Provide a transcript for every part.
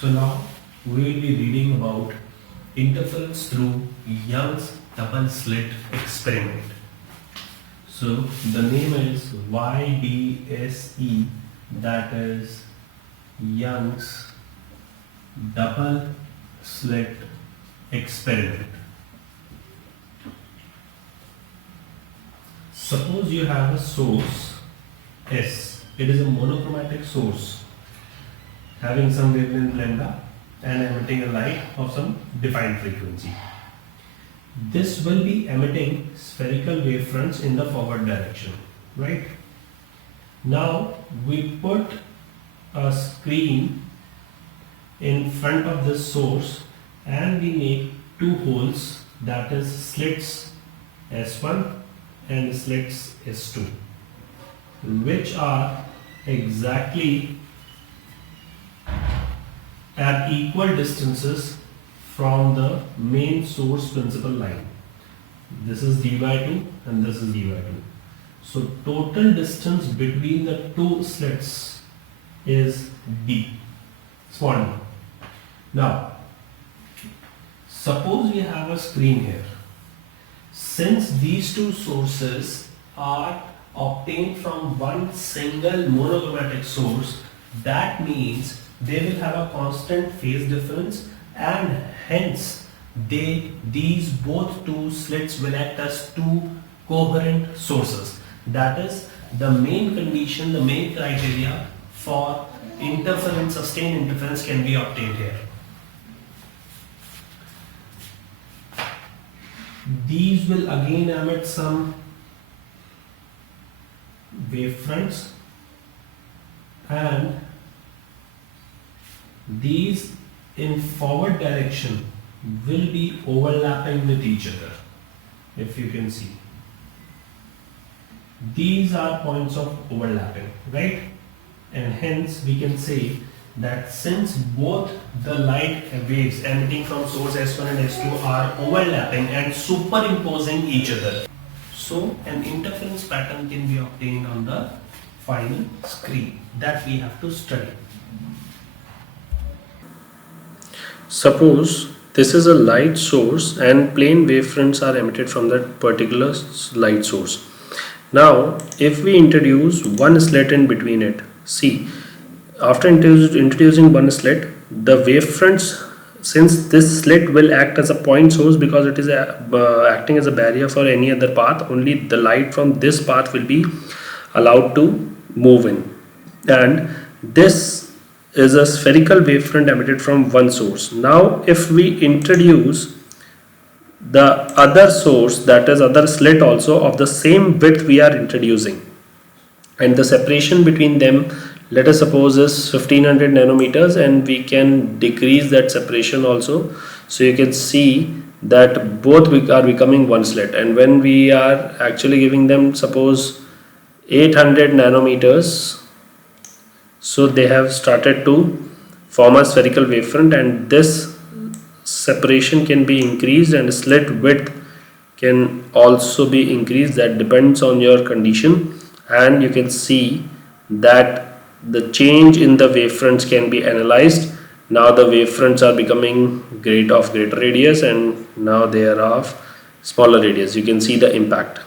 So now we will be reading about interference through Young's double slit experiment. So the name is YDSE, that is Young's double slit experiment. Suppose you have a source S. It is a monochromatic source having some wavelength lambda and emitting a light of some defined frequency. This will be emitting spherical wavefronts in the forward direction, right? Now we put a screen in front of this source and we make two holes, that is slits S1 and slits S2, which are exactly at equal distances from the main source principal line. This is d by 2 and this is d by 2. So total distance between the two slits is d, small d. Now suppose we have a screen here. Since these two sources are obtained from one single monochromatic source, that means they will have a constant phase difference, and hence these both two slits will act as two coherent sources. That is the main condition, the main criteria for interference, sustained interference can be obtained here. These will again emit some wavefronts, and these in forward direction will be overlapping with each other. If you can see, these are points of overlapping, right? And hence we can say that since both the light waves emitting from source S1 and S2 are overlapping and superimposing each other, so an interference pattern can be obtained on the final screen that we have to study. Suppose this is a light source and plane wavefronts are emitted from that particular light source. Now if we introduce one slit in between it, see, after introducing one slit, the wavefronts, since this slit will act as a point source because it is acting as a barrier for any other path, only the light from this path will be allowed to move in, and this is a spherical wavefront emitted from one source. Now if we introduce the other source, that is other slit also of the same width we are introducing, and the separation between them, let us suppose, is 1500 nanometers, and we can decrease that separation also. So you can see that both are becoming one slit, and when we are actually giving them suppose 800 nanometers, so they have started to form a spherical wavefront, and this separation can be increased and slit width can also be increased. That depends on your condition, and you can see that the change in the wavefronts can be analyzed. Now the wavefronts are becoming of greater radius, and now they are of smaller radius. You can see the impact.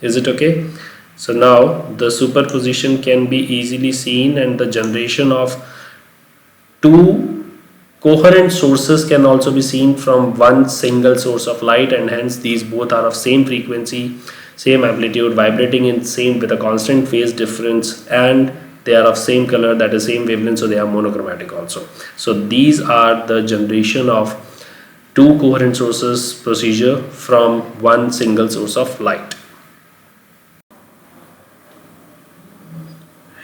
Is it okay? So now the superposition can be easily seen, and the generation of two coherent sources can also be seen from one single source of light, and hence these both are of same frequency, same amplitude, vibrating in same with a constant phase difference, and they are of same color, that is same wavelength, so they are monochromatic also. So these are the generation of two coherent sources procedure from one single source of light.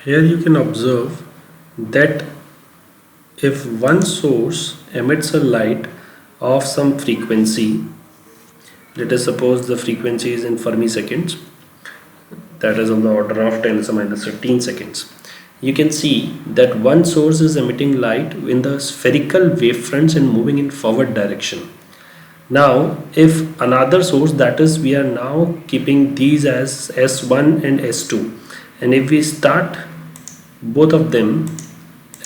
Here you can observe that if one source emits a light of some frequency, let us suppose the frequency is in Fermi seconds, that is on the order of 10 to the minus 15 seconds. You can see that one source is emitting light in the spherical wavefronts and moving in forward direction. Now if another source, that is we are now keeping these as S1 and S2, and if we start both of them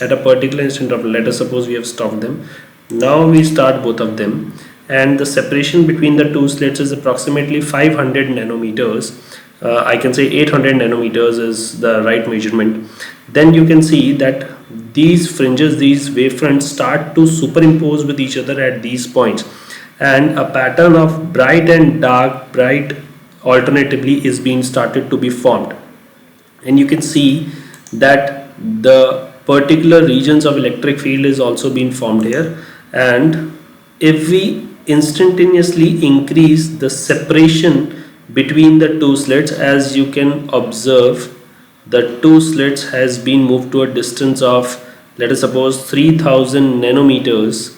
at a particular instant of, let us suppose we have stopped them. Now we start both of them, and the separation between the two slits is approximately 500 nanometers. I can say 800 nanometers is the right measurement. Then you can see that these fringes, these wavefronts start to superimpose with each other at these points, and a pattern of bright and dark, bright alternatively is being started to be formed. And you can see that the particular regions of electric field is also being formed here. And if we instantaneously increase the separation between the two slits, as you can observe, the two slits has been moved to a distance of, let us suppose, 3000 nanometers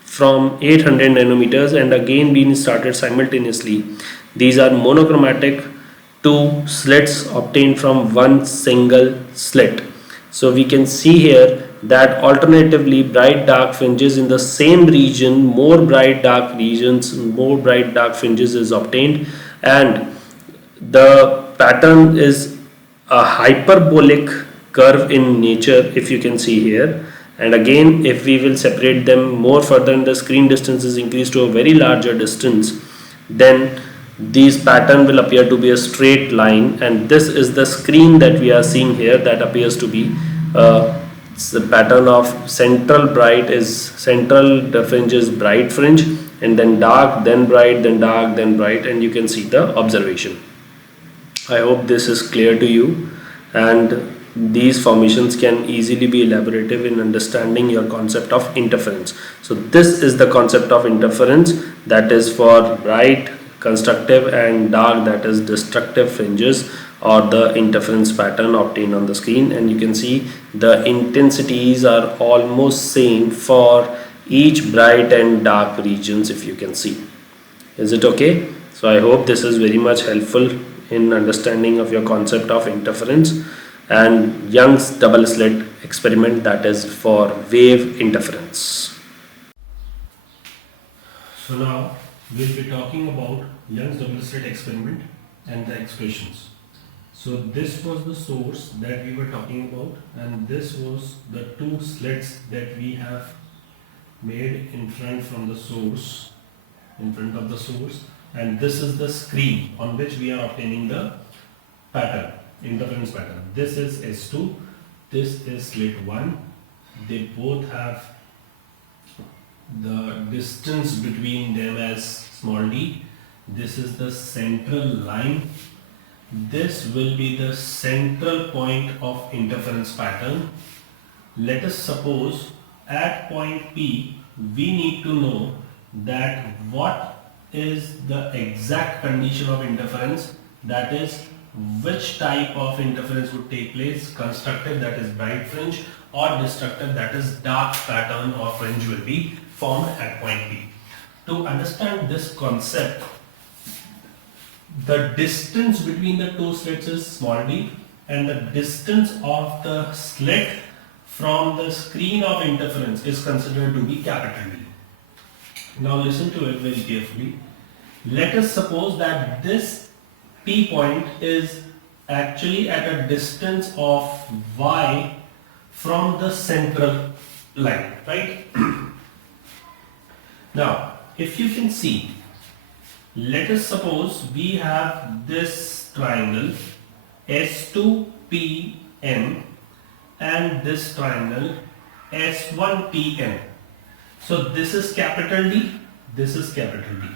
from 800 nanometers, and again being started simultaneously. These are monochromatic two slits obtained from one single slit. So we can see here that alternatively bright dark fringes in the same region, more bright dark regions, more bright dark fringes is obtained, and the pattern is a hyperbolic curve in nature, if you can see here. And again, if we will separate them more further and the screen distance is increased to a very larger distance, then these pattern will appear to be a straight line, and this is the screen that we are seeing here, that appears to be the pattern of central bright is central, the fringe is bright fringe, and then dark, then bright, then dark, then bright, and you can see the observation. I hope this is clear to you, and these formations can easily be elaborative in understanding your concept of interference. So this is the concept of interference, that is for bright constructive and dark, that is destructive fringes, or the interference pattern obtained on the screen. And you can see the intensities are almost same for each bright and dark regions, if you can see. Is it okay? So I hope this is very much helpful in understanding of your concept of interference and Young's double slit experiment, that is for wave interference. So now we'll be talking about Young's double slit experiment and the expressions. So this was the source that we were talking about, and this was the two slits that we have made in front from the source, in front of the source, and this is the screen on which we are obtaining the pattern, interference pattern. This is S2, this is slit 1. They both have the distance between them as small d. This is the central line. This will be the central point of interference pattern. Let us suppose at point P we need to know that what is the exact condition of interference, that is which type of interference would take place, constructive, that is bright fringe, or destructive, that is dark pattern or fringe will be formed at point P. To understand this concept, the distance between the two slits is small d, and the distance of the slit from the screen of interference is considered to be capital D. Now listen to it very carefully. Let us suppose that this P point is actually at a distance of y from the central line, right? Now, if you can see, let us suppose we have this triangle S2PM and this triangle S1PM. So this is capital D, this is capital D.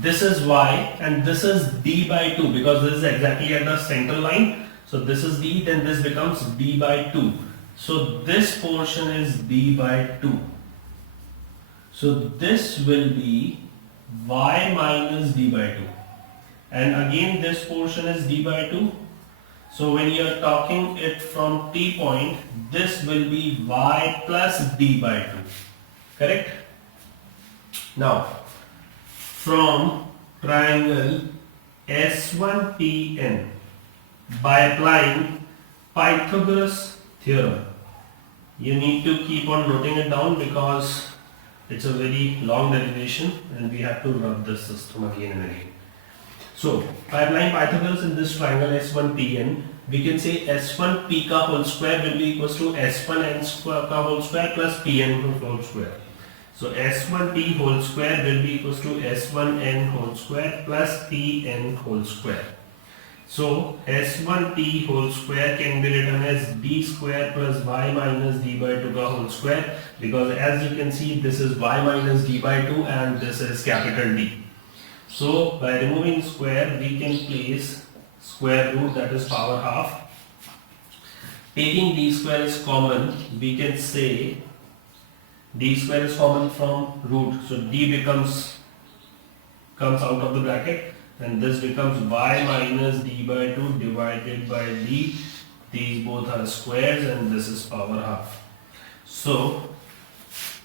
This is y and this is d by 2, because this is exactly at the central line. So this is d, then this becomes d by 2. So this portion is d by 2. So this will be y minus d by 2. And again this portion is d by 2. So when you are talking it from T point, this will be y plus d by 2. Correct? Now, from triangle S1PN, by applying Pythagoras theorem, you need to keep on noting it down because it's a very long derivation and we have to rub the system again and again. So by applying Pythagoras in this triangle S1Pn, we can say S1P ka whole square will be equals to S1N square ka whole square plus Pn whole square. So S1P whole square will be equals to S1N whole square plus Pn whole square. So S1P whole square can be written as d square plus y minus d by 2 ka whole square, because as you can see this is y minus d by 2 and this is capital D. So by removing square we can place square root, that is power half. Taking d square is common, we can say d square is common from root, so d comes out of the bracket, and this becomes y minus d by 2 divided by d. These both are squares and this is power half. So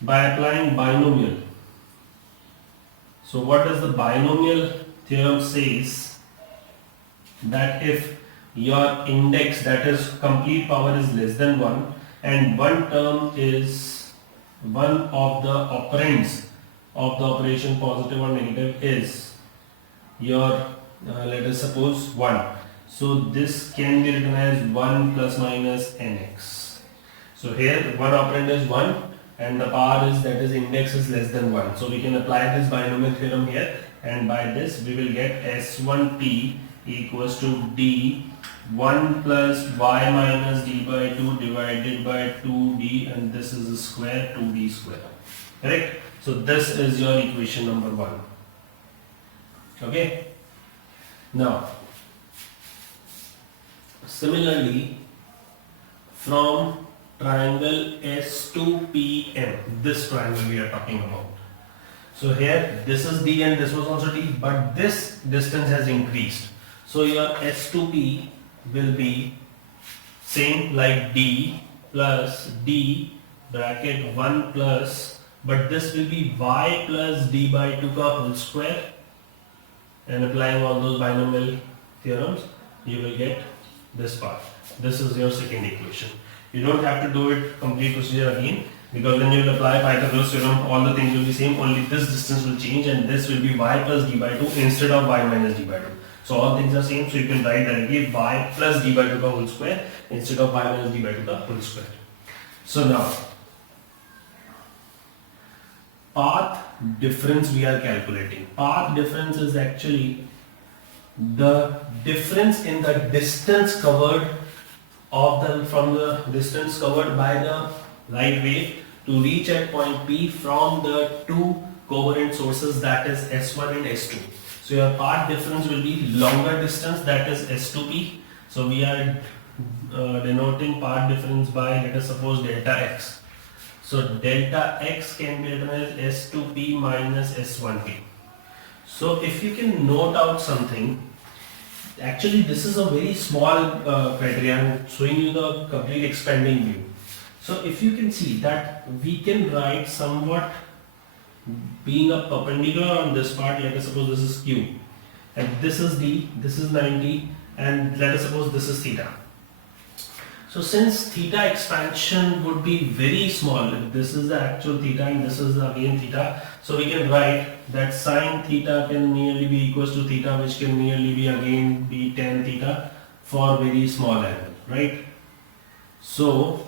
by applying binomial, so what does the binomial theorem says? That if your index, that is complete power, is less than 1 and one term is one of the operands of the operation positive or negative is your let us suppose 1. So this can be written as 1 plus minus nx. So here one operand is 1 and the power is, that is index, is less than 1. So we can apply this binomial theorem here, and by this we will get S1P equals to d 1 plus y minus d by 2 divided by 2d, and this is a square 2d square. Correct? So this is your equation number 1. Okay. Now similarly from triangle S2PM, this triangle we are talking about. So here this is D and this was also D, but this distance has increased. So your S2P will be same like D plus D bracket 1 plus, but this will be y plus d by 2 ka whole square, and applying all those binomial theorems you will get this part. This is your second equation. You don't have to do it complete procedure again, because when you will apply Pythagoras theorem all the things will be same, only this distance will change and this will be y plus d by 2 instead of y minus d by 2. So all things are same, so you can write directly y plus d by 2 ka whole square instead of y minus d by 2 ka whole square. So now path difference we are calculating. Path difference is actually the difference in the distance covered from the distance covered by the light wave to reach at point P from the two coherent sources, that is S1 and S2. So your path difference will be longer distance, that is S2P. So we are denoting path difference by, let us suppose, delta x. So delta x can be written as S2P minus S1P. So if you can note out something, actually this is a very small criteria. I am showing you the complete expanding view. So if you can see that we can write somewhat being a perpendicular on this part, let us suppose this is Q and this is D, this is 90, and let us suppose this is theta. So since theta expansion would be very small, if this is the actual theta and this is again theta, so we can write that sine theta can nearly be equals to theta, which can nearly be again be tan theta for very small angle, right? So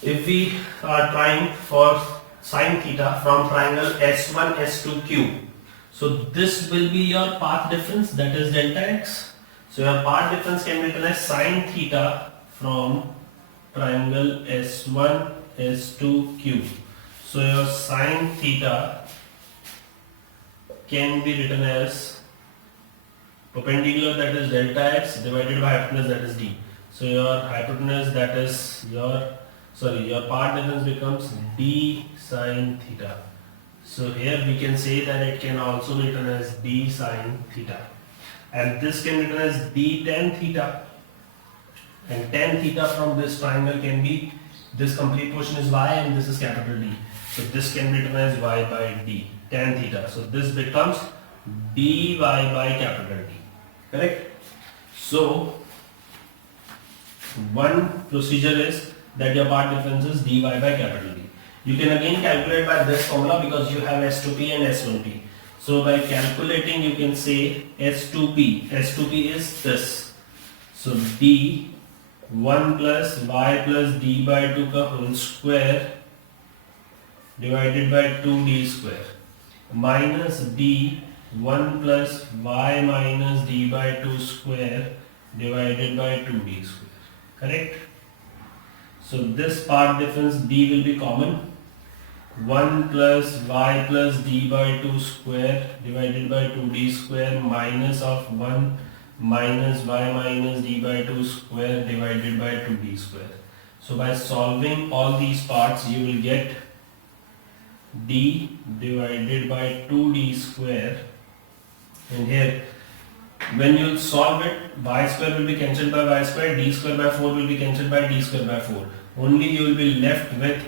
if we are trying for sine theta from triangle S1 S2Q, so this will be your path difference, that is delta x. So your path difference can be written as sine theta from triangle S1 S2Q. So your sine theta can be written as perpendicular, that is delta x, divided by hypotenuse, that is d. So your hypotenuse, that is your path difference becomes d sine theta. So here we can say that it can also be written as d sine theta, and this can be written as d tan theta, and tan theta from this triangle can be, this complete portion is y and this is capital D, so this can be written as y by d tan theta. So this becomes dy by capital D, correct? So one procedure is that your path difference is dy by capital D. You can again calculate by this formula because you have S2P and S1P. So by calculating, you can say S2P. S2P is this. So D 1 plus y plus d by 2 का whole square divided by 2d square minus d 1 plus y minus d by 2 square divided by 2d square. Correct? So this part difference d will be common. 1 plus y plus d by 2 square divided by 2d square minus of 1 minus y minus d by 2 square divided by 2d square. So by solving all these parts, you will get d divided by 2d square, and here when you solve it, y square will be cancelled by y square, d square by 4 will be cancelled by d square by 4. Only you will be left with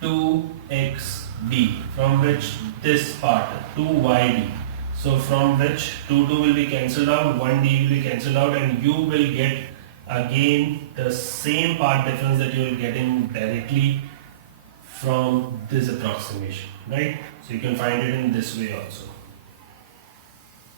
2xd, from which this part 2yd. So from which 2 will be cancelled out, 1d will be cancelled out, and you will get again the same part difference that you will get in directly from this approximation, right? So you can find it in this way also.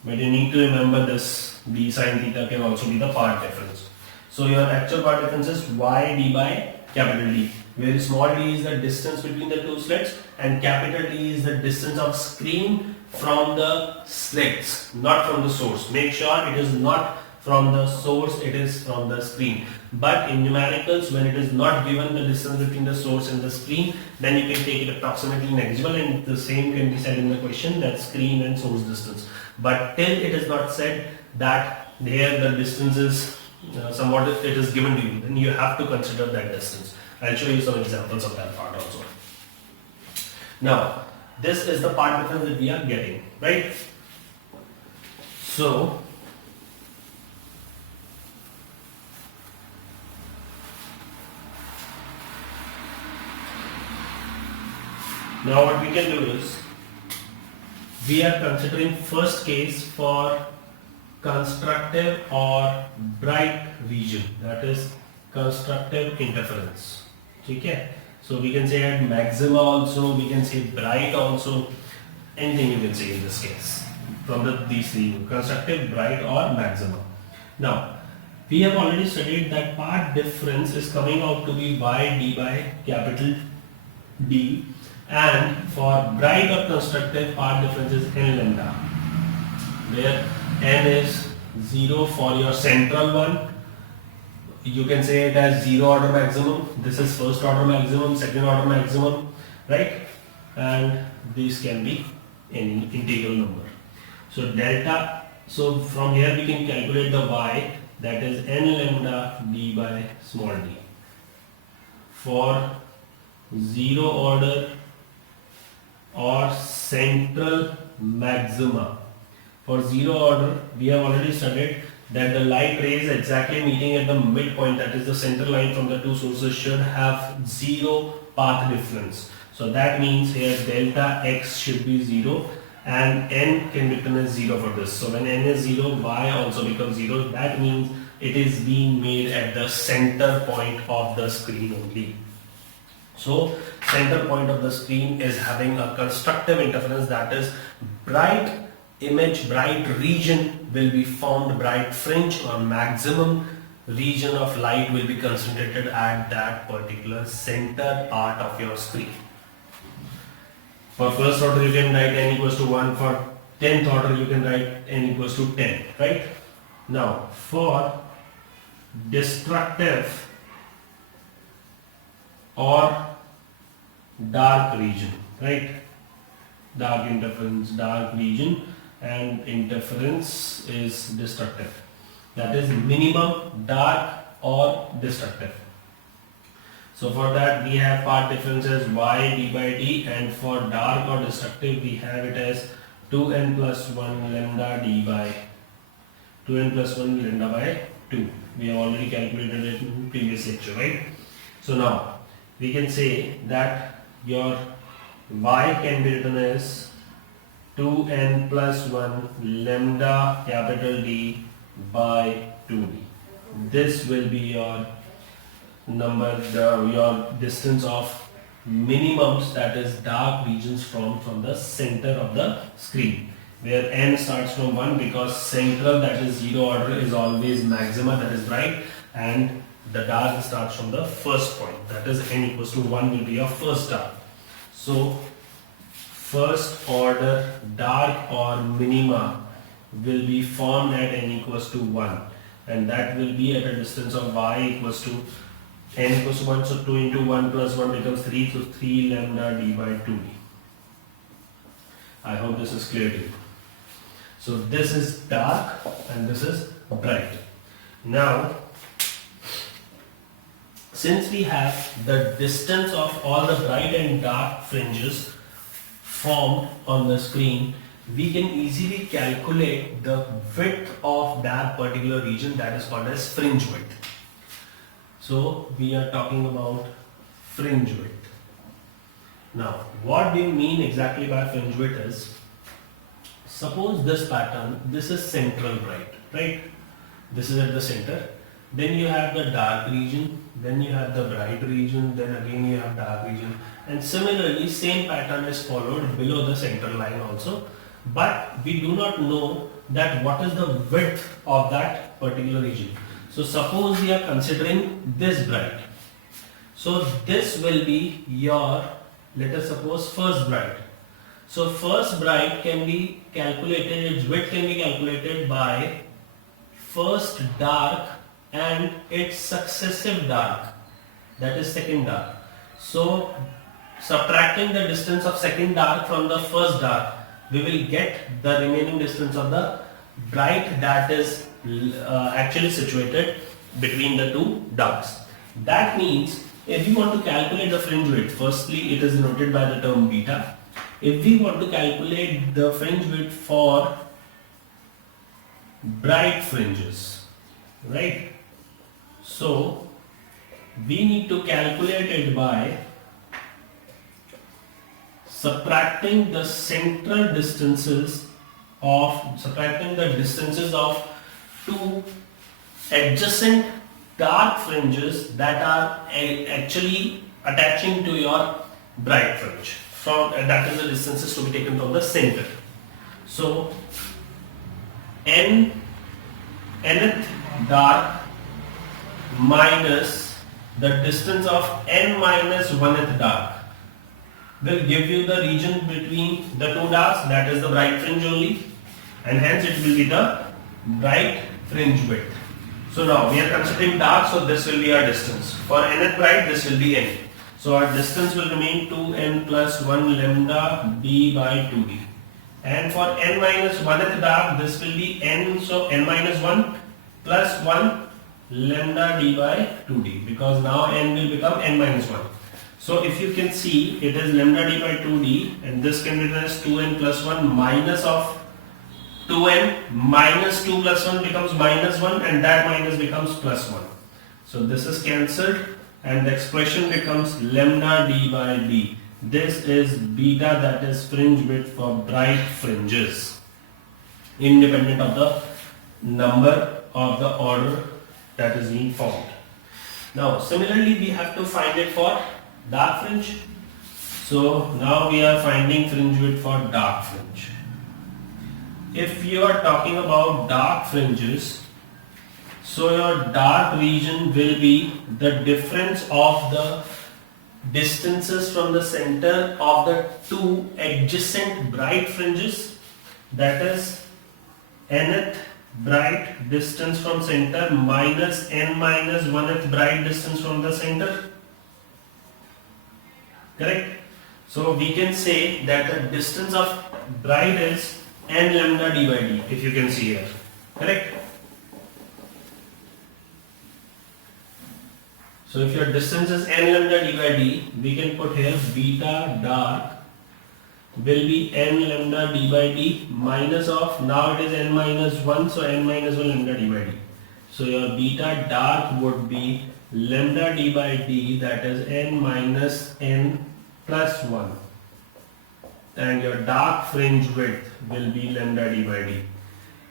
But you need to remember this d sine theta can also be the part difference. So your actual part difference is yd by capital D, where small d is the distance between the two slits and capital D is the distance of screen from the slits, not from the source. Make sure it is not from the source, it is from the screen. But in numericals, when it is not given the distance between the source and the screen, then you can take it approximately negligible, and the same can be said in the question, that screen and source distance. But till it is not said that here the distance is somewhat it is given to you, then you have to consider that distance. I'll show you some examples of that part also. Now, this is the part difference that we are getting, right? So, now what we can do is, we are considering first case for constructive or bright region, that is constructive interference. Okay? So we can say at maxima also, we can say bright also, anything you can say in this case from these three, constructive, bright or maxima. Now, we have already studied that part difference is coming out to be y d by capital D, and for bright or constructive, part difference is n lambda, where n is 0 for your central one. You can say it as 0 order maximum. This is first order maximum, second order maximum, right? And these can be any integral number. So delta, so from here we can calculate the y, that is n lambda d by small d. For 0 order or central maxima, for 0 order we have already studied that the light rays exactly meeting at the midpoint, that is the center line from the two sources, should have 0 path difference. So that means here delta x should be 0 and n can be written as 0 for this. So when n is 0, y also becomes 0. That means it is being made at the center point of the screen only. So center point of the screen is having a constructive interference, that is bright image, bright region will be formed, bright fringe or maximum region of light will be concentrated at that particular center part of your screen. For first order you can write n equals to 1, for 10th order you can write n equals to 10, right? Now for destructive or dark region, right? Dark interference, dark region, and interference is destructive. That is minimum, dark or destructive. So for that we have part difference as y d by d, and for dark or destructive we have it as 2n plus 1 lambda d by 2n plus 1 lambda by 2. We have already calculated it in previous lecture, right? So now we can say that your y can be written as 2n plus 1 lambda capital D by 2d. This will be your number, your distance of minimums, that is dark regions from the center of the screen, where n starts from 1 because central, that is 0 order, is always maxima, that is bright, and the dark starts from the first point, that is n equals to 1 will be your first dark. So first order dark or minima will be formed at n equals to 1, and that will be at a distance of y equals to n equals to 1, so 2 into 1 plus 1 becomes 3, so 3 lambda d by 2d. I hope this is clear to you. So this is dark and this is bright. Now, since we have the distance of all the bright and dark fringes formed on the screen, we can easily calculate the width of that particular region, that is called as fringe width. So we are talking about fringe width. Now, what do you mean exactly by fringe width is, suppose this pattern, this is central bright, right? This is at the center. Then you have the dark region, then you have the bright region, then again you have dark region. And similarly, same pattern is followed below the center line also. But we do not know that what is the width of that particular region. So suppose we are considering this bright. So this will be your, let us suppose, first bright. So first bright can be calculated, its width can be calculated by first dark and its successive dark, that is second dark. So subtracting the distance of second dark from the first dark, we will get the remaining distance of the bright that is actually situated between the two darks. That means if we want to calculate the fringe width, firstly it is denoted by the term beta. If we want to calculate the fringe width for bright fringes, right? So we need to calculate it by subtracting the central distances of, two adjacent dark fringes that are actually attaching to your bright fringe. From that is the distances to be taken from the center. So nth dark minus the distance of n minus 1th dark will give you the region between the two darks, that is the bright fringe only, and hence it will be the bright fringe width. So now we are considering dark, so this will be our distance. For nth bright, this will be n. So our distance will remain 2n plus 1 lambda d by 2d. And for n minus 1th dark, this will be n, so n minus 1 plus 1 lambda d by 2d, because now n will become n minus 1. So if you can see, it is lambda d by 2d, and this can be written as 2n plus 1 minus of 2n minus 2 plus 1 becomes minus 1, and that minus becomes plus 1. So this is cancelled and the expression becomes lambda d by d. This is beta, that is fringe width for bright fringes, independent of the number of the order that is being formed. Now similarly we have to find it for dark fringe. So now we are finding fringe width for dark fringe. If you are talking about dark fringes, so your dark region will be the difference of the distances from the center of the two adjacent bright fringes, that is nth bright distance from center minus n minus 1th bright distance from the center. Correct? So we can say that the distance of bright is n lambda d by d, if you can see here. Correct? So if your distance is n lambda d by d, we can put here beta dark will be n lambda d by d minus of, now it is n minus 1, so n minus 1 lambda d by d. So your beta dark would be lambda d by d, that is n minus n plus 1. And your dark fringe width will be lambda d by d.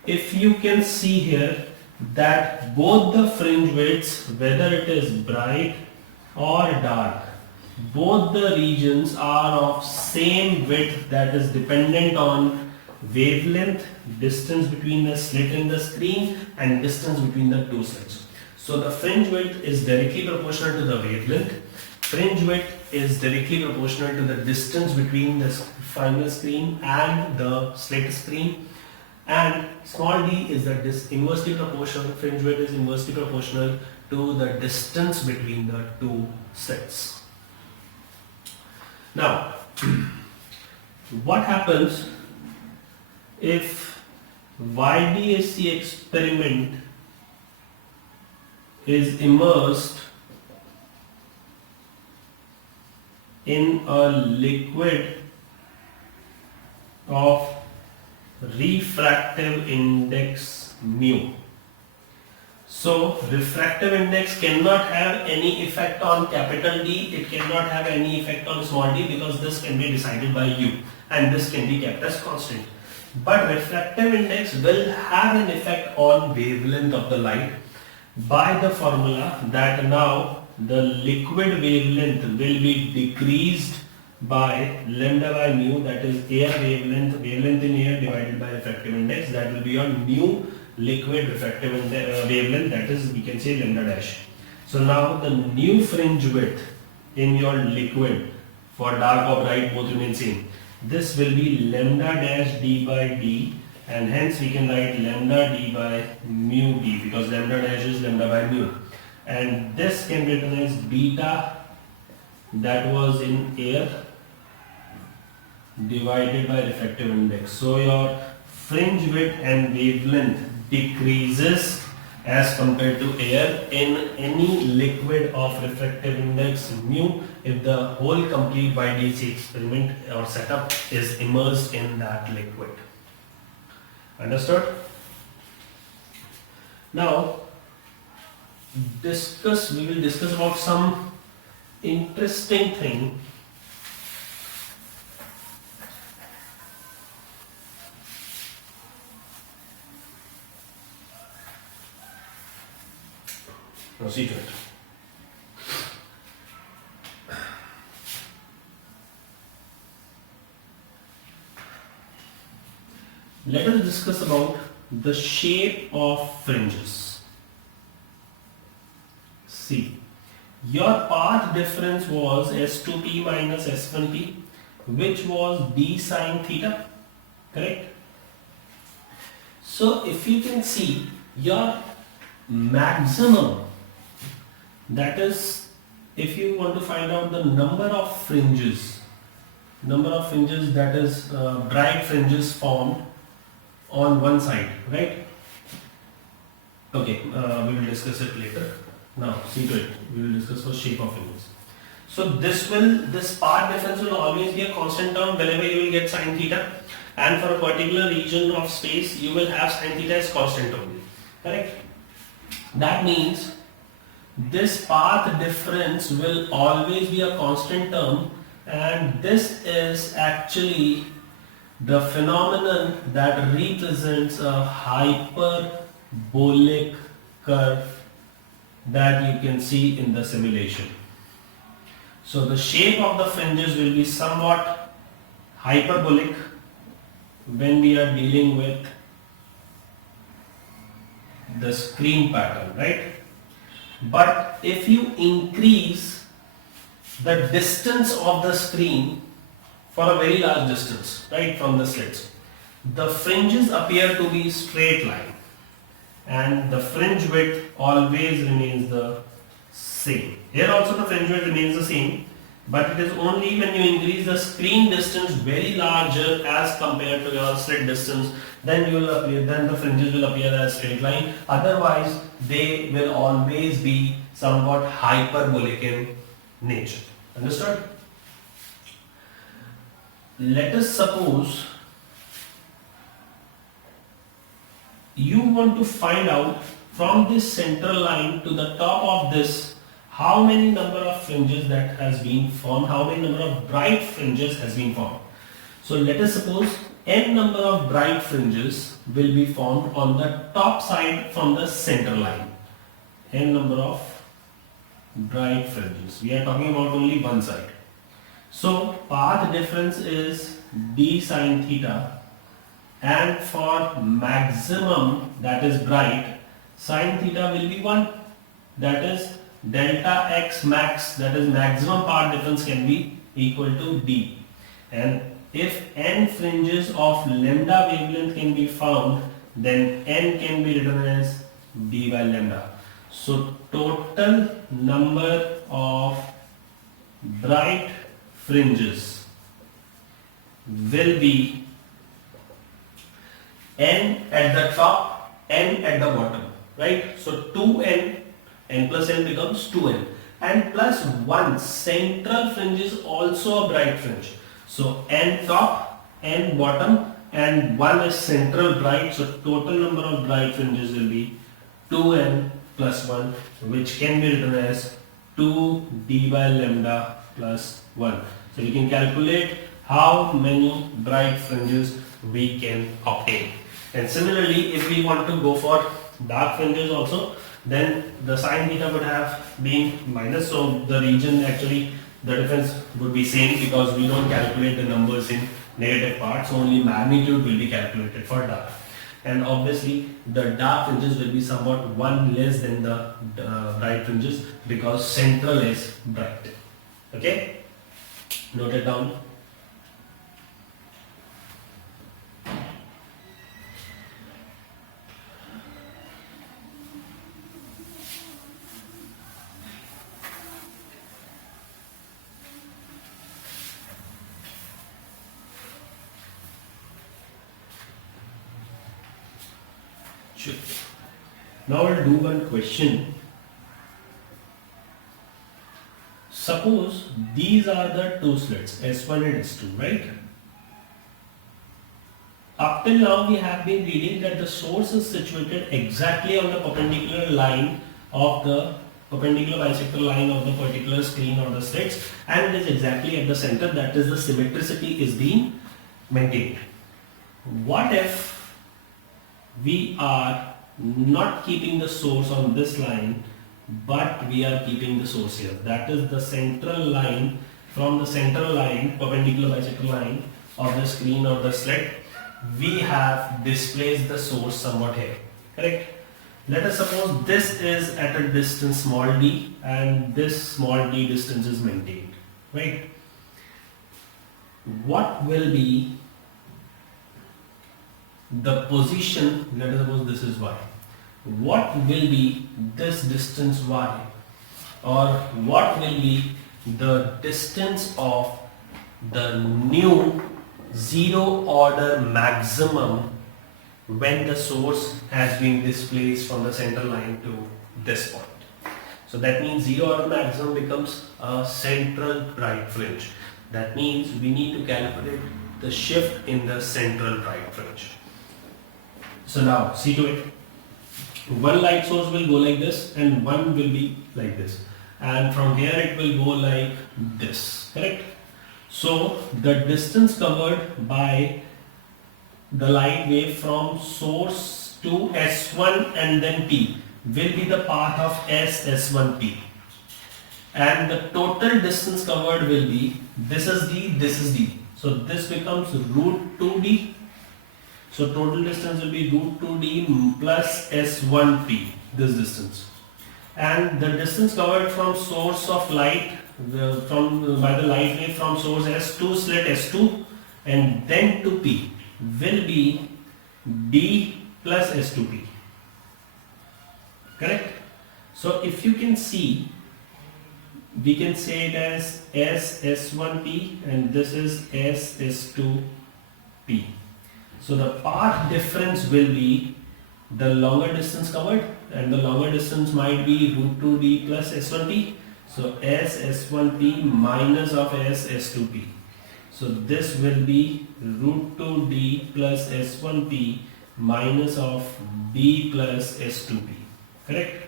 If you can see here that both the fringe widths, whether it is bright or dark, both the regions are of same width, that is dependent on wavelength, distance between the slit in the screen and distance between the two slits. So the fringe width is directly proportional to the wavelength. Fringe width is directly proportional to the distance between the final screen and the slit screen. And small d is the inversely proportional, fringe width is inversely proportional to the distance between the two slits. Now, what happens if YDSE experiment is immersed in a liquid of refractive index mu? So refractive index cannot have any effect on capital D, it cannot have any effect on small d, because this can be decided by you and this can be kept as constant. But refractive index will have an effect on wavelength of the light by the formula that now the liquid wavelength will be decreased by lambda by mu, that is air wavelength in air divided by refractive index, that will be your new liquid refractive wavelength, that is we can say lambda dash. So now the new fringe width in your liquid for dark or bright both remain same. This will be lambda dash d by d, and hence we can write lambda d by mu d, because lambda dash is lambda by mu, and this can be written as beta that was in air divided by refractive index. So your fringe width and wavelength decreases as compared to air in any liquid of refractive index mu if the whole complete YDSE experiment or setup is immersed in that liquid. Understood? Now we will discuss about some interesting thing. Now see to it. Let us discuss about the shape of fringes. See, your path difference was S2p minus S1p, which was d sine theta, correct? So if you can see, your maximum, that is, if you want to find out the number of fringes, that is bright fringes formed on one side, right? Okay, we will discuss it later. Now see to it, we will discuss the shape of fringes. So this path difference will always be a constant term whenever you will get sine theta, and for a particular region of space you will have sine theta as constant only, correct? That means this path difference will always be a constant term, and this is actually the phenomenon that represents a hyperbolic curve that you can see in the simulation. So the shape of the fringes will be somewhat hyperbolic when we are dealing with the screen pattern, right? But if you increase the distance of the screen for a very large distance, right, from the slits, the fringes appear to be straight line, and the fringe width always remains the same. Here also the fringe width remains the same, but it is only when you increase the screen distance very larger as compared to your slit distance, then the fringes will appear as straight line. Otherwise they will always be somewhat hyperbolic in nature. Understood? Let us suppose you want to find out from this central line to the top of this how many number of fringes that has been formed, how many number of bright fringes has been formed. So let us suppose n number of bright fringes will be formed on the top side from the center line. N number of bright fringes. We are talking about only one side. So path difference is d sine theta, and for maximum, that is bright, sine theta will be 1. That is delta x max, that is maximum path difference, can be equal to d. And if n fringes of lambda wavelength can be found, then n can be written as d by lambda. So total number of bright fringes will be n at the top, n at the bottom, right? So 2n, n plus n becomes 2n, and plus 1 central fringe is also a bright fringe. So n top, n bottom, and 1 is central bright. So total number of bright fringes will be 2n plus 1, which can be written as 2d by lambda plus 1. So you can calculate how many bright fringes we can obtain. And similarly, if we want to go for dark fringes also, then the sine theta would have been minus. So the region, actually the difference would be same, because we don't calculate the numbers in negative parts, only magnitude will be calculated for dark. And obviously the dark fringes will be somewhat 1 less than the bright fringes, because central is bright. Okay, note it down. Now I'll do one question. Suppose these are the two slits, S1 and S2, right? Up till now we have been reading that the source is situated exactly on the perpendicular line of the perpendicular bisector line of the particular screen or the slits, and it is exactly at the center, that is the symmetricity is being maintained. What if we are not keeping the source on this line, but we are keeping the source here? That is the central line. From the central line, perpendicular bisector line of the screen or the slit, we have displaced the source somewhat here, correct? Let us suppose this is at a distance small d, and this small d distance is maintained, right? What will be the position? Let us suppose this is y. What will be this distance y, or what will be the distance of the new zero order maximum when the source has been displaced from the center line to this point? So that means zero order maximum becomes a central bright fringe. That means we need to calculate the shift in the central bright fringe. So now see to it. One light source will go like this, and one will be like this, and from here it will go like this, correct? So the distance covered by the light wave from source to S1 and then P will be the path of S1P, and the total distance covered will be, this is D, this is D, so this becomes root 2D. So total distance will be root 2D plus S1P, this distance. And the distance covered from source of light, by the light wave from source S2 slit S2 and then to P will be D plus S2P. Correct? So if you can see, we can say it as S1P, and this is S2P. So the path difference will be the longer distance covered, and the longer distance might be root 2D plus S1P. So S1P minus of S2P. So this will be root 2D plus S1P minus of D plus S2P. Correct?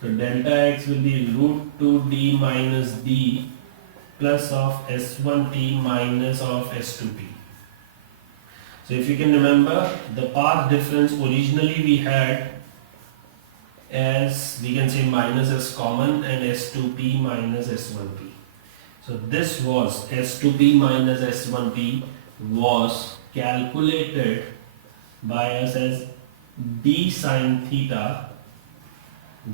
So delta X will be root 2D minus D plus of S1P minus of S2P. So if you can remember, the path difference originally we had as we can say minus as common and S2P minus S1P. So this was S2P minus S1P was calculated by us as d sine theta,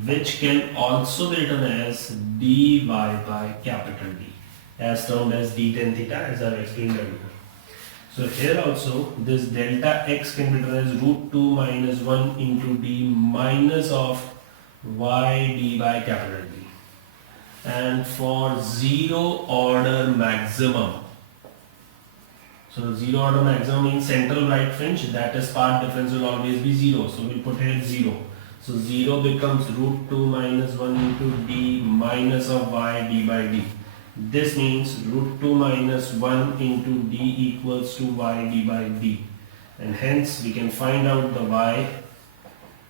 which can also be written as dy by capital D, as termed as d tan theta, as I have explained earlier. So here also this delta x can be written as root 2 minus 1 into d minus of y d by capital D. And for zero order maximum, so zero order maximum means central right fringe, that is path difference will always be 0. So we'll put here 0. So 0 becomes root 2 minus 1 into d minus of y d by d. This means root 2 minus 1 into d equals to y d by d. And hence we can find out the y,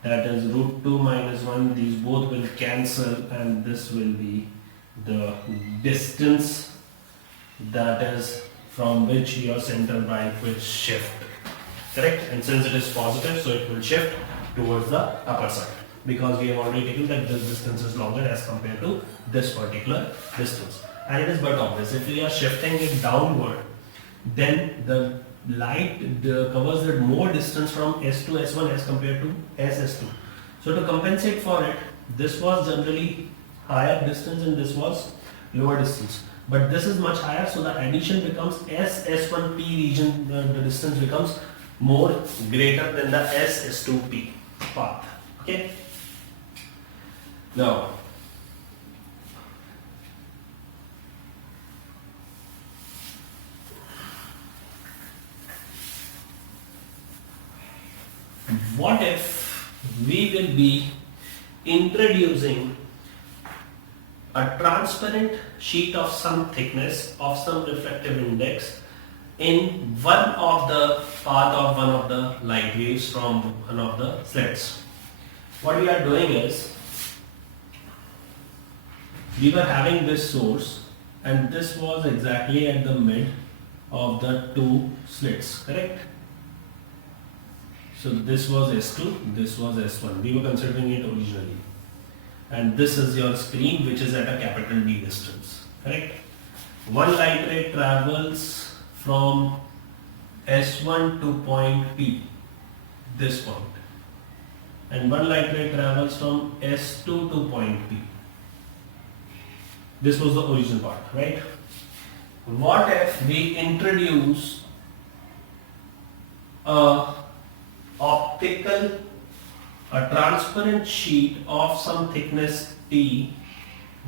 that is root 2 minus 1. These both will cancel and this will be the distance, that is from which your center right will shift. Correct? And since it is positive, so it will shift towards the upper side, because we have already taken that this distance is longer as compared to this particular distance. And it is but obvious, if we are shifting it downward, then the light covers that more distance from S to S1 as compared to SS2. So to compensate for it, this was generally higher distance and this was lower distance. But this is much higher, so the addition becomes SS1P region, the distance becomes more greater than the SS2P path. Okay. Now, what if we will be introducing a transparent sheet of some thickness of some refractive index in one of the path of one of the light waves from one of the slits? What we are doing is, we were having this source and this was exactly at the mid of the two slits, correct? So this was S2, this was S1. We were considering it originally. And this is your screen, which is at a capital D distance, correct? One light ray travels from S1 to point P, this point. And one light ray travels from S2 to point P. This was the original part, right? What if we introduce a transparent sheet of some thickness T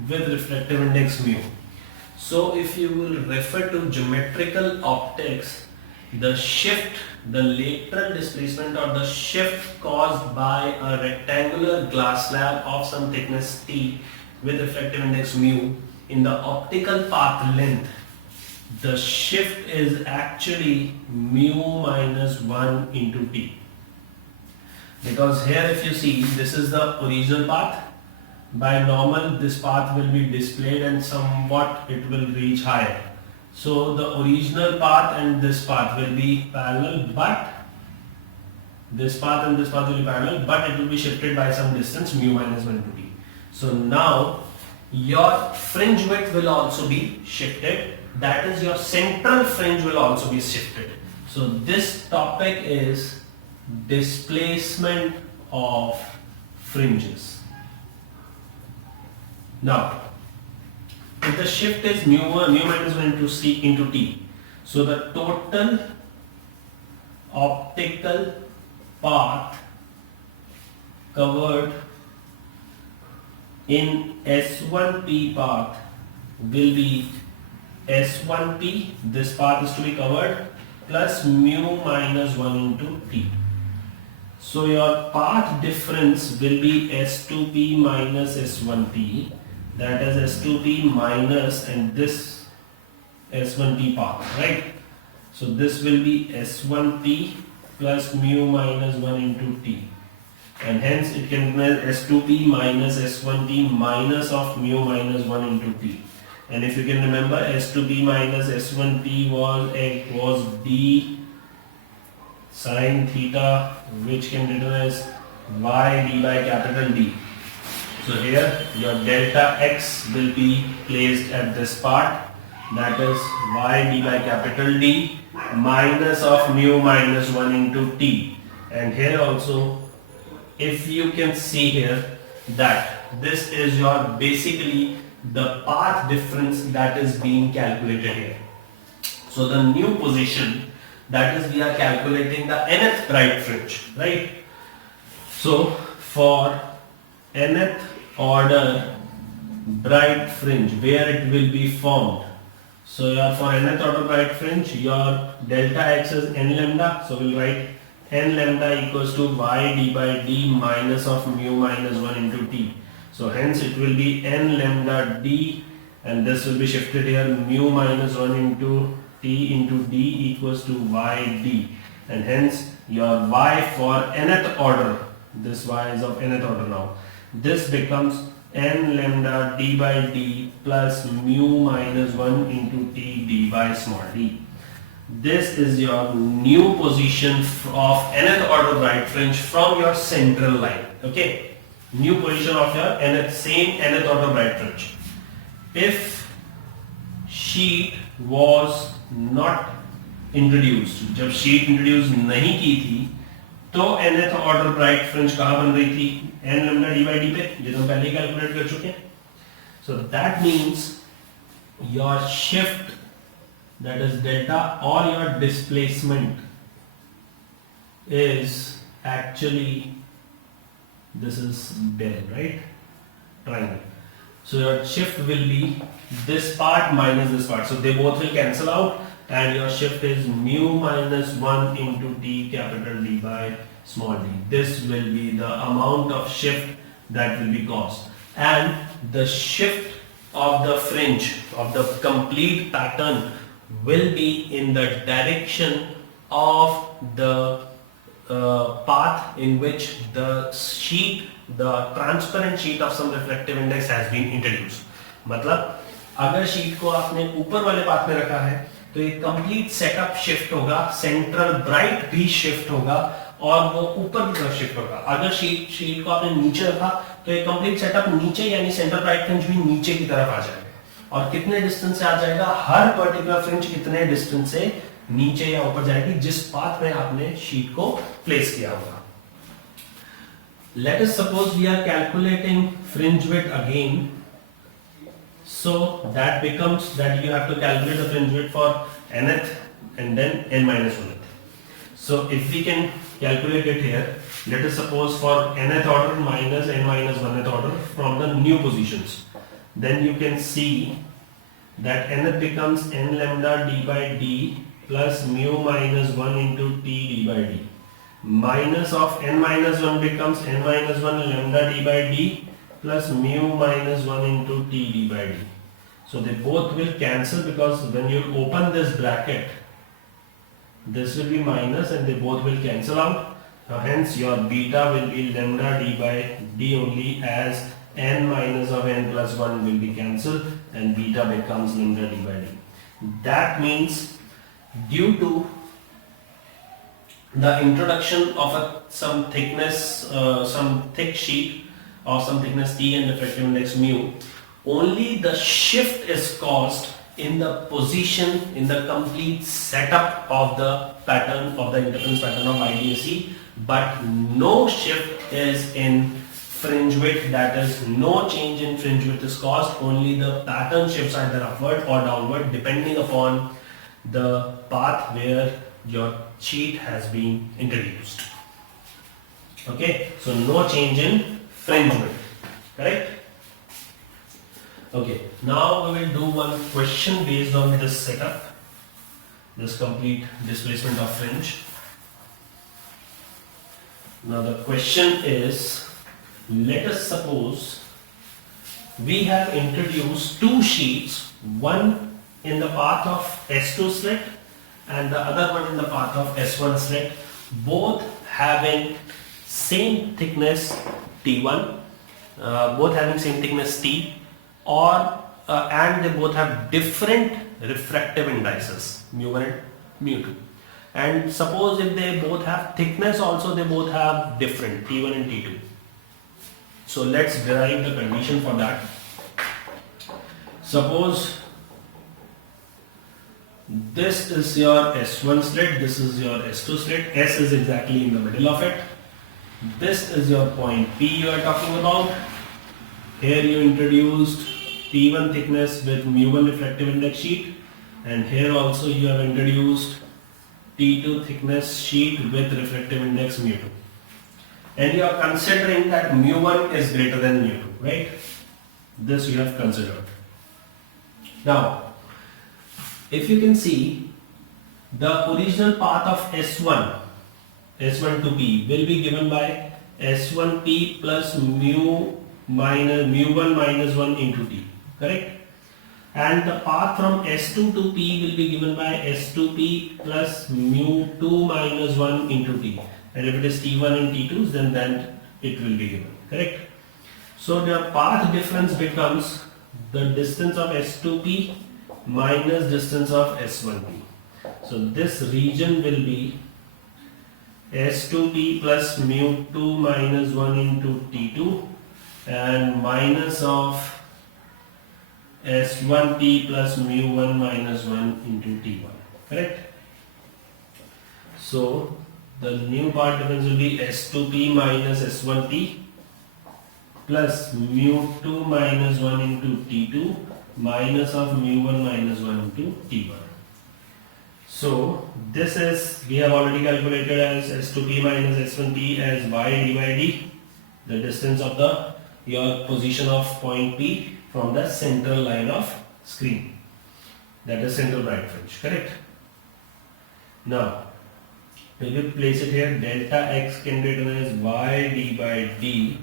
with refractive index mu? So if you will refer to geometrical optics, the shift, the lateral displacement or the shift caused by a rectangular glass slab of some thickness T with refractive index mu in the optical path length, the shift is actually mu minus 1 into T. Because here if you see, this is the original path. By normal, this path will be displayed and somewhat it will reach higher. So the original path and this path will be parallel, but this path and this path will be parallel, but it will be shifted by some distance, mu minus 1 to T. So now your fringe width will also be shifted. That is, your central fringe will also be shifted. So this topic is displacement of fringes. Now, if the shift is mu minus 1 into C into T, so the total optical path covered in S1P path will be S1P, this path is to be covered, plus mu minus 1 into T. So your path difference will be S2P minus S1P, that is S2P minus and this S1P path, right? So this will be S1P plus mu minus 1 into T. And hence it can be S2P minus S1P minus of mu minus 1 into T. And if you can remember, S2P minus S1P was d sine theta, which can be written as y d by capital D. So here your delta x will be placed at this part, that is y d by capital D minus of mu minus 1 into t. And here also, if you can see here that this is your basically the path difference that is being calculated here. So the new position, that is we are calculating the nth bright fringe, right? So for nth order bright fringe where it will be formed, so for nth order bright fringe your delta x is n lambda, so we'll write n lambda equals to y d by d minus of mu minus 1 into t. So hence it will be n lambda d, and this will be shifted here, mu minus 1 into t into d equals to y d, and hence your y for nth order, this y is of nth order now, this becomes n lambda d by d plus mu minus 1 into t d by small d. This is your new position of nth order bright fringe from your central line. Okay, new position of your same nth order bright fringe. If sheet was not introduced, जब sheet introduce नहीं की थी तो nth order bright fringe कहाँ बन रही थी? n lambda d by d पे, ये तो हम पहले ही कैलकुलेट कर चुके हैं. So that means your shift, that is delta, or your displacement is actually, this is del, right? Triangle. So your shift will be this part minus this part, so they both will cancel out, and your shift is mu minus 1 into t capital D by small d. This will be the amount of shift that will be caused, and the shift of the fringe of the complete pattern will be in the direction of the path in which the sheet, the transparent sheet of some refractive index has been introduced. मतलब अगर sheet को आपने ऊपर वाले path में रखा है तो ये कंप्लीट सेटअप शिफ्ट होगा, सेंट्रल ब्राइट भी शिफ्ट होगा और वो ऊपर की तरफ शिफ्ट होगा. अगर शीट को आपने नीचे रखा तो ये कंप्लीट सेटअप नीचे, यानी सेंट्रल ब्राइट फ्रिंज भी नीचे की तरफ आ जाएगा. और कितने डिस्टेंस से आ जाएगा? हर पर्टिकुलर फ्रिंज कितने डिस्टेंस से नीचे या ऊपर जाएगी जिस पाथ में आपने शीट को प्लेस किया होगा. Let us suppose we are calculating fringe width again. So that becomes that you have to calculate the fringe width for nth and then n minus 1th. So if we can calculate it here, let us suppose for nth order minus n minus 1th order from the new positions, then you can see that nth becomes n lambda d by d plus mu minus 1 into t d by d. Minus of n minus 1 becomes n minus 1 lambda d by d plus mu minus 1 into t d by d. So they both will cancel because when you open this bracket, this will be minus and they both will cancel out. Hence your beta will be lambda d by d only, as n minus of n plus 1 will be cancelled and beta becomes lambda d by d. That means due to the introduction of some thickness, some thick sheet of some thickness t and refractive index mu, only the shift is caused in the position, in the complete setup of the pattern, of the interference pattern of YDSE, but no shift is in fringe width, that is no change in fringe width is caused, only the pattern shifts either upward or downward depending upon the path where your sheet has been introduced. Okay, so no change in fringe width, correct? Okay, now we will do one question based on this setup, this complete displacement of fringe. Now the question is, let us suppose we have introduced two sheets, one in the path of S2 slit and the other one in the path of S1 slit, both having same thickness T1, both having same thickness T, or and they both have different refractive indices mu1 and mu2, and suppose if they both have thickness also, they both have different T1 and T2. So let's derive the condition for that. Suppose this is your S1 slit, this is your S2 slit, S is exactly in the middle of it. This is your point P you are talking about. Here you introduced T1 thickness with mu1 refractive index sheet, and here also you have introduced T2 thickness sheet with refractive index mu2. And you are considering that mu1 is greater than mu2, right? This you have considered. Now, if you can see, the original path of S1 to P will be given by S1P plus mu1 minus 1 into T, correct? And the path from S2 to P will be given by S2P plus mu2 minus 1 into T. And if it is T1 and T2, then it will be given, correct? So the path difference becomes the distance of S2P minus distance of S1P. So this region will be S2P plus mu2 minus 1 into T2 and minus of S1P plus mu1 minus 1 into T1, correct? So the new part difference will be S2P minus S1P plus mu2 minus 1 into T2 minus of mu1 minus 1 into T1. So this is, we have already calculated as S2P minus S1P as y d by d, the distance of your position of point P from the central line of screen, that is central bright fringe, correct? Now, if you place it here, delta x can be written as y d by d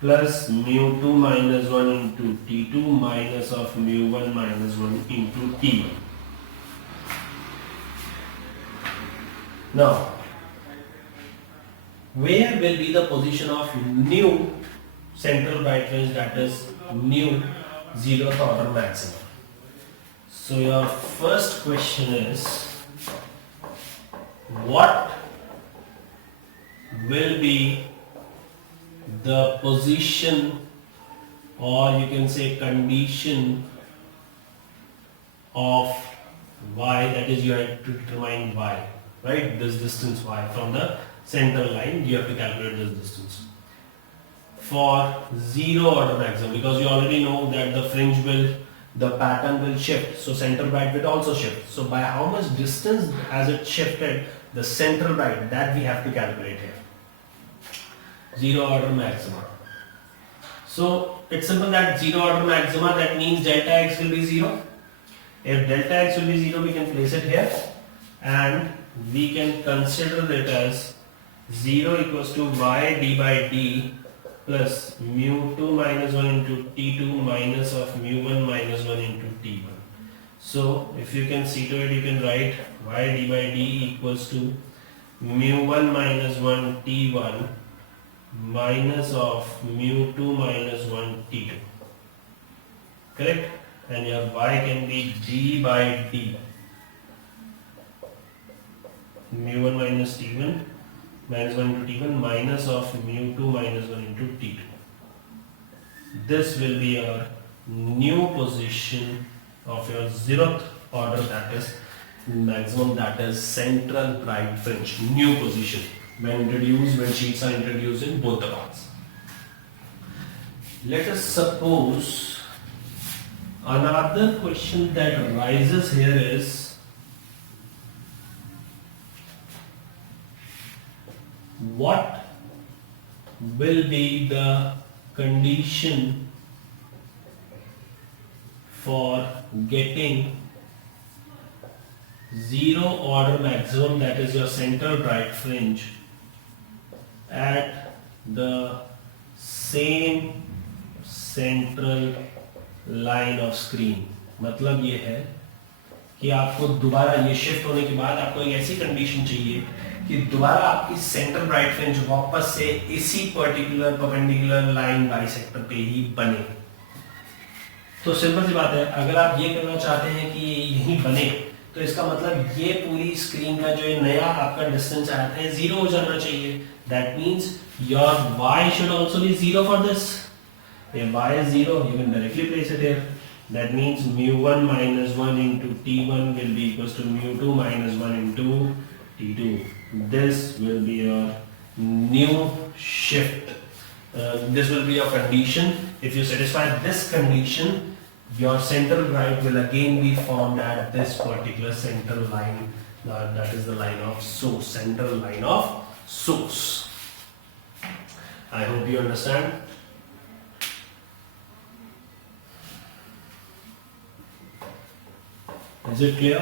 plus mu2 minus 1 into T2 minus of mu1 minus 1 into T1. Now, where will be the position of new central bright fringe, that is new zeroth order maximum? So your first question is, what will be the position, or you can say condition of y, that is you have to determine y, right? This distance y from the central line, you have to calculate this distance for zero order maximum, because you already know that the pattern will shift, so central bright will also shift. So by how much distance has it shifted the central bright, that we have to calculate here. Zero order maxima. So it's simple, that zero order maxima, that means delta x will be 0. If delta x will be 0, we can place it here and we can consider it as 0 equals to y d by d plus mu2 minus 1 into T2 minus of mu1 minus 1 into T1. So if you can see to it, you can write y d by d equals to mu1 minus 1 T1 minus of mu2 minus 1 T2, correct? And your y can be d by d mu1 minus T1 minus 1 into T1 minus of mu2 minus 1 into T2. This will be your new position of your zeroth order, that is maximum, that is central bright fringe, new position when sheets are introduced in both the paths. Let us suppose another question that arises here is, what will be the condition for getting zero order maximum, that is your central bright fringe, at the same central line of screen? मतलब ये है कि आपको दोबारा ये shift होने के बाद आपको एक ऐसी कंडीशन चाहिए कि दोबारा आपकी सेंटर ब्राइट फ्रिंज वापस से इसी पर्टिकुलर परपेंडिकुलर लाइन बाइसेक्टर पे ही बने। तो सिंपल सी बात है, अगर आप ये करना चाहते हैं कि यहीं बने, तो इसका मतलब ये पूरी स्क्रीन का जो ये नया आपका डिस्टेंस आया था 0 हो जाना चाहिए. That means your y should also be 0 for this. If y is 0, you can directly place it here. That means mu1 minus 1 into t1 will be equals to mu2 minus 1 into t2. This will be your new shift. This will be your condition. If you satisfy this condition, your central right will again be formed at this particular central line. That is the line of source, central line of source. I hope you understand. Is it clear?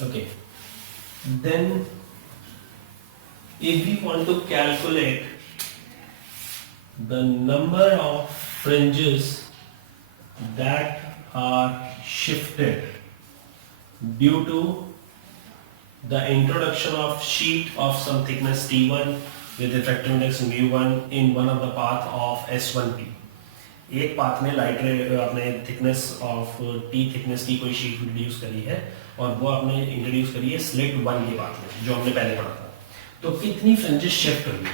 Okay. Then if we want to calculate the number of fringes that are shifted due to the introduction of sheet of some thickness T1 with effective index mu1 in one of the path of S1P. एक path में light रे आपने thickness of T thickness की कोई sheet introduce करी है और वो आपने इंट्रोड्यूस करी है स्लिट 1 के पाथ में जो हमने पहले पढ़ा था. तो कितनी फ्रिंजेस शिफ्ट हुई?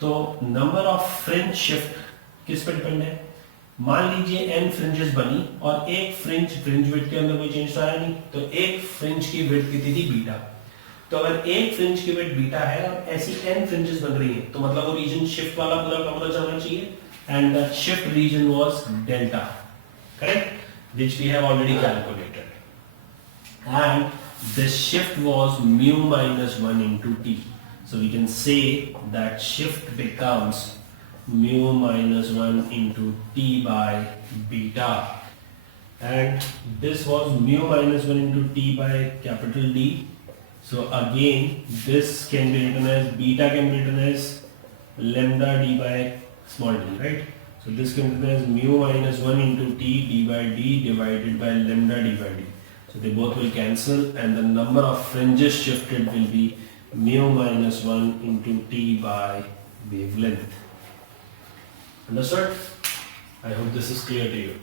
तो नंबर ऑफ फ्रिंज शिफ्ट किस पे डिपेंड है? मान लीजिए n फ्रिंजेस बनी और एक फ्रिंज विड्थ के अंदर कोई चेंज तो आया नहीं, तो एक फ्रिंज की विड्थ कितनी थी? बीटा. तो अगर एक फ्रिंज की विड्थ बीटा है और ऐसी n फ्रिंजेस बन रही है तो मतलब वो रीजन शिफ्ट वाला पूरा का पूरा चलना चाहिए. And the shift region was delta, correct? Which we have already calculated. And this shift was mu minus 1 into t. So we can say that shift becomes mu minus 1 into t by beta. And this was mu minus 1 into t by capital D. So again, this can be written as beta can be written as lambda d by small d, right? So this can be as mu minus 1 into t d by d divided by lambda d by d. So they both will cancel and the number of fringes shifted will be mu minus 1 into t by wavelength. Understood? I hope this is clear to you.